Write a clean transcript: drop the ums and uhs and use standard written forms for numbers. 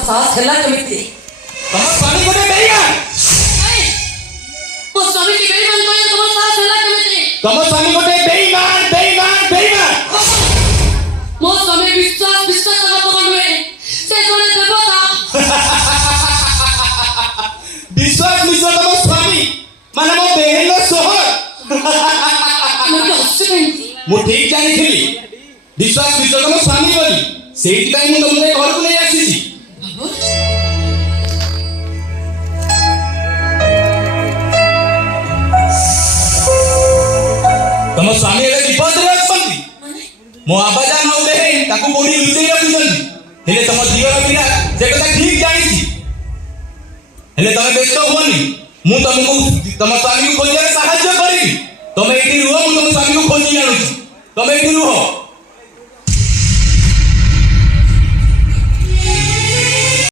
सास हेला केमिति तम स्वामी गोटे बेईमान मो स्वामी की बेईमान कोई तुम सास हेला केमिति तम स्वामी गोटे बेईमान बेईमान बेईमान मो स्वामी विश्वास करत नुहे से जने देवता विश्वास तम स्वामी माने मो बेहन सोहर मते हसबेंड मु ठीक जानी थी विश्वास तम स्वामी बोली सेठी टाइम मु तुमरे घर को नहीं आसी तम स्वामी एले विपद रे असंती मो आबाजा न बेहे ताकू कोडी लुचेई रखुछंती हेले तम जीवन बिना जे कथा ठीक जानी थी हेले तमे व्यस्त होनी मु तुमको तम स्वामी को खोजिया सहाय्य करी तमे एठी रुह मु तम स्वामी को खोजी आनुची तमे एठी रुह